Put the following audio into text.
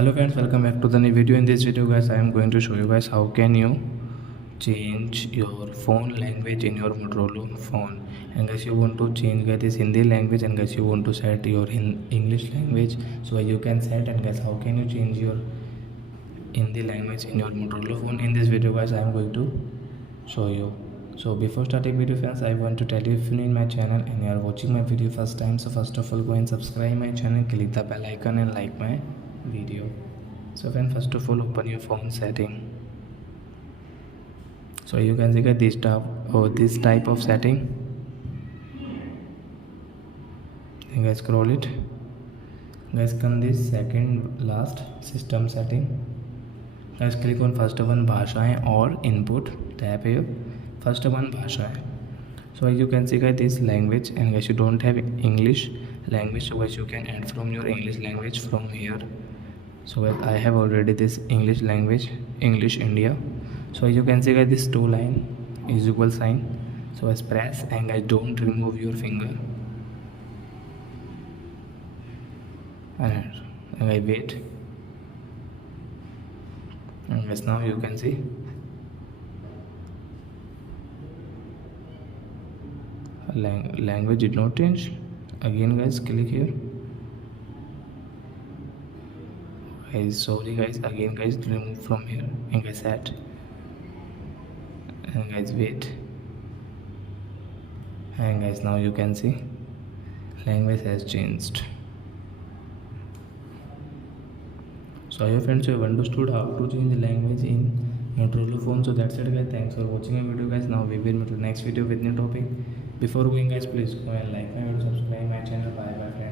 Hello friends, welcome back to the new video. In this video guys, I am going to show you guys how can you change your phone language in your Motorola phone. And guys, you want to change guys this Hindi language, and guys you want to set your English language, so you can set. And guys, how can you change your Hindi language in your Motorola phone? In this video guys, I am going to show you. So before starting video friends, I want to tell you, if you're new in my channel and you are watching my video first time, so first of all go and subscribe my channel, click the bell icon and like my video. So friend, first of all open your phone setting. So you can see this type of setting, and guys scroll it. Guys come this second last system setting. Guys click on first one भाषाएं और input. Tap here first one भाषाएं. So as you can see guys this language, and guys you don't have English language, so guys you can add from your English language from here. So guys I have already this English language, English India. So as you can see guys this two line is equal sign. So guys press, and guys don't remove your finger, and I wait, and guys now you can see language did not change. Again guys click here. Guys sorry guys, again guys remove from here, and guys set, and guys wait, and guys now you can see language has changed. So I hope friends you have understood how to change the language in Motorola phone. So that's it guys, thanks for watching my video guys. Now we will meet in the next video with new topic. Before going guys, please go and like my video, subscribe my channel. Bye bye friends.